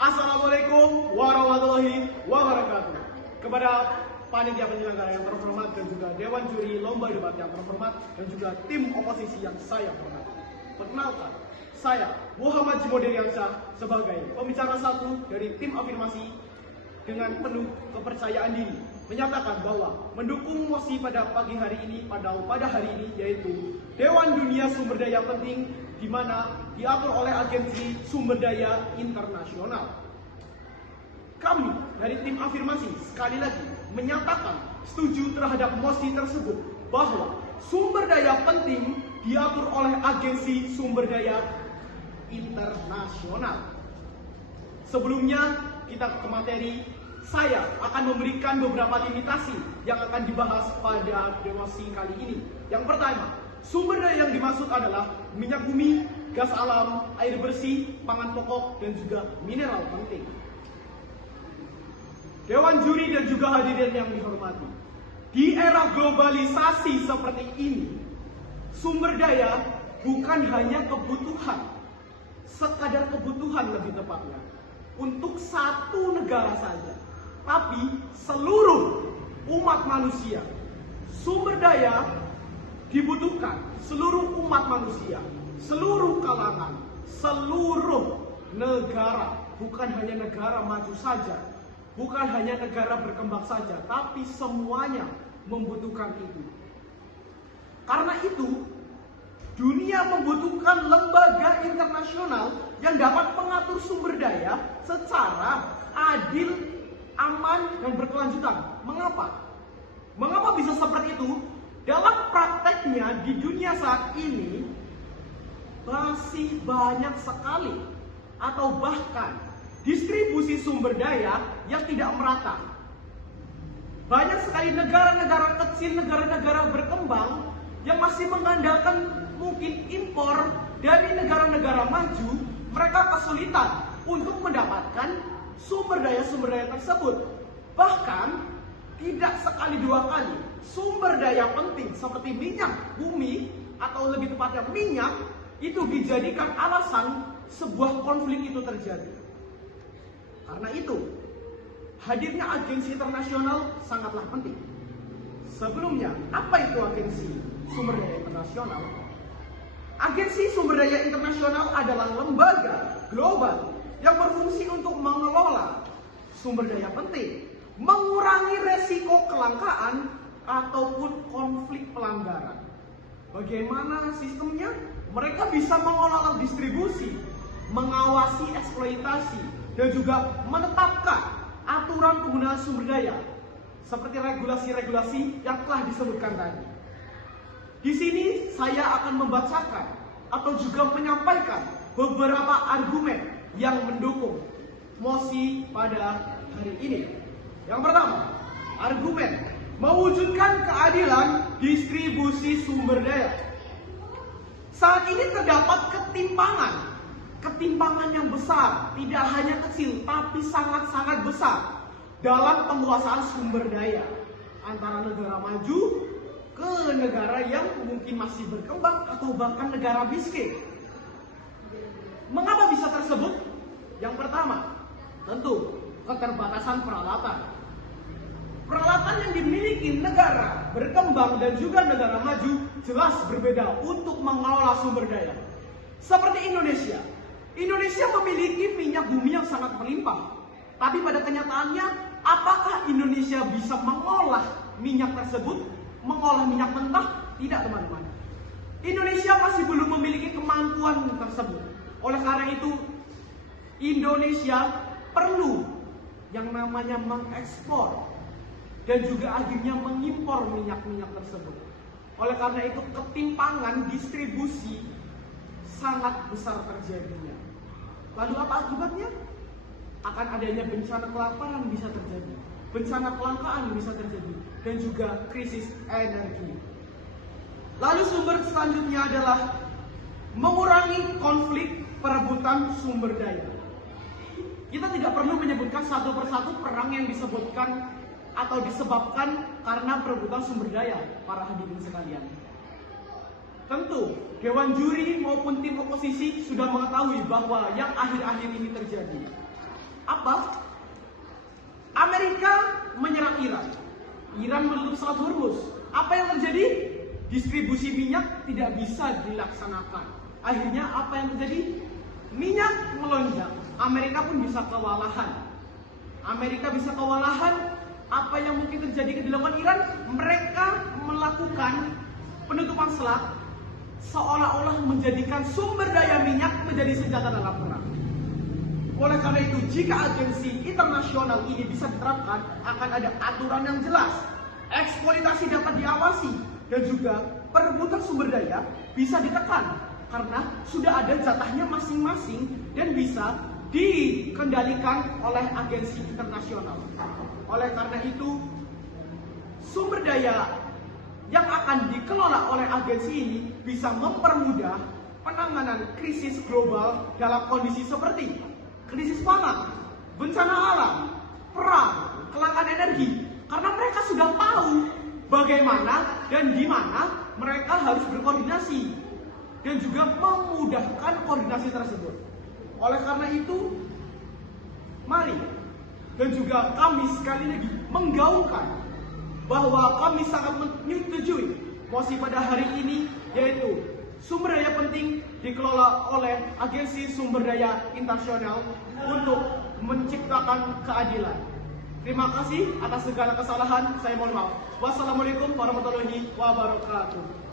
Assalamualaikum warahmatullahi wabarakatuh. Kepada panitia penyelenggara yang terhormat dan juga dewan juri lomba debat yang terhormat dan juga tim oposisi yang saya hormati. Perkenalkan, saya Muhammad Jimoderiansyah sebagai pembicara satu dari tim afirmasi dengan penuh kepercayaan diri menyatakan bahwa mendukung mosi pada pagi hari ini pada hari ini yaitu Dewan Dunia Sumber Daya Penting di mana diatur oleh Agensi Sumber Daya Internasional. Kami dari tim afirmasi sekali lagi menyatakan setuju terhadap mosi tersebut bahwa sumber daya penting diatur oleh Agensi Sumber Daya Internasional. Sebelumnya kita ke materi, saya akan memberikan beberapa limitasi yang akan dibahas pada mosi kali ini. Yang pertama, sumber daya yang dimaksud adalah minyak bumi, gas alam, air bersih, pangan pokok, dan juga mineral penting. Dewan juri dan juga hadirin yang dihormati, di era globalisasi seperti ini, sumber daya bukan hanya kebutuhan, sekadar kebutuhan lebih tepatnya, untuk satu negara saja, tapi seluruh umat manusia. Sumber daya dibutuhkan seluruh umat manusia, seluruh kalangan, seluruh negara, bukan hanya negara maju saja, bukan hanya negara berkembang saja, tapi semuanya membutuhkan itu. Karena itu, dunia membutuhkan lembaga internasional yang dapat mengatur sumber daya secara adil, aman, dan berkelanjutan. Mengapa? Mengapa bisa seperti itu? Dalam prakteknya di dunia saat ini masih banyak sekali atau bahkan distribusi sumber daya yang tidak merata. Banyak sekali negara-negara kecil, negara-negara berkembang yang masih mengandalkan mungkin impor dari negara-negara maju. Mereka kesulitan untuk mendapatkan sumber daya tersebut. Bahkan tidak sekali dua kali sumber daya penting seperti minyak bumi atau lebih tepatnya minyak itu dijadikan alasan sebuah konflik itu terjadi. Karena itu, hadirnya agensi internasional sangatlah penting. Sebelumnya, apa itu agensi sumber daya internasional? Agensi sumber daya internasional adalah lembaga global yang berfungsi untuk mengelola sumber daya penting, mengurangi resiko kelangkaan ataupun konflik pelanggaran. Bagaimana sistemnya? Mereka bisa mengelola distribusi, mengawasi eksploitasi, dan juga menetapkan aturan penggunaan sumber daya seperti regulasi-regulasi yang telah disebutkan tadi. Di sini saya akan membacakan atau juga menyampaikan beberapa argumen yang mendukung mosi pada hari ini. Yang pertama, argumen mewujudkan keadilan distribusi sumber daya. Saat ini terdapat ketimpangan yang besar, tidak hanya kecil, tapi sangat-sangat besar dalam penguasaan sumber daya antara negara maju ke negara yang mungkin masih berkembang atau bahkan negara miskin. Mengapa bisa tersebut? Yang pertama, tentu keterbatasan peralatan. Peralatan yang dimiliki negara berkembang dan juga negara maju jelas berbeda untuk mengelola sumber daya. Seperti Indonesia. Indonesia memiliki minyak bumi yang sangat melimpah. Tapi pada kenyataannya, apakah Indonesia bisa mengolah minyak tersebut? Mengolah minyak mentah? Tidak, teman-teman. Indonesia masih belum memiliki kemampuan tersebut. Oleh karena itu, Indonesia perlu yang namanya mengekspor dan juga akhirnya mengimpor minyak-minyak tersebut. Oleh karena itu, ketimpangan distribusi sangat besar terjadinya. Lalu apa akibatnya? Akan adanya bencana kelaparan bisa terjadi, bencana kelangkaan bisa terjadi, dan juga krisis energi. Lalu sumber selanjutnya adalah mengurangi konflik perebutan sumber daya. Kita tidak perlu menyebutkan satu persatu perang yang disebutkan atau disebabkan karena perebutan sumber daya, para hadirin sekalian. Tentu, Dewan Juri maupun tim oposisi sudah mengetahui bahwa yang akhir-akhir ini terjadi. Apa? Amerika menyerang Iran. Iran menutup Selat Hormuz. Apa yang terjadi? Distribusi minyak tidak bisa dilaksanakan. Akhirnya apa yang terjadi? Minyak melonjak. Amerika pun bisa kewalahan. Apa yang mungkin terjadi dilakukan Iran? Mereka melakukan penutupan selat seolah-olah menjadikan sumber daya minyak menjadi senjata dalam perang. Oleh karena itu, jika agensi internasional ini bisa diterapkan, akan ada aturan yang jelas. Eksploitasi dapat diawasi dan juga perebutan sumber daya bisa ditekan karena sudah ada jatahnya masing-masing dan bisa dikendalikan oleh agensi internasional. Oleh karena itu, sumber daya yang akan dikelola oleh agensi ini bisa mempermudah penanganan krisis global dalam kondisi seperti krisis pangan, bencana alam, perang, kelangkaan energi. Karena mereka sudah tahu bagaimana dan di mana mereka harus berkoordinasi dan juga memudahkan koordinasi tersebut. Oleh karena itu, mari dan juga kami sekali lagi menggaungkan bahwa kami sangat menyetujui mosi pada hari ini, yaitu sumber daya penting dikelola oleh Agensi Sumber Daya Internasional untuk menciptakan keadilan. Terima kasih atas segala kesalahan, saya mohon maaf. Wassalamualaikum warahmatullahi wabarakatuh.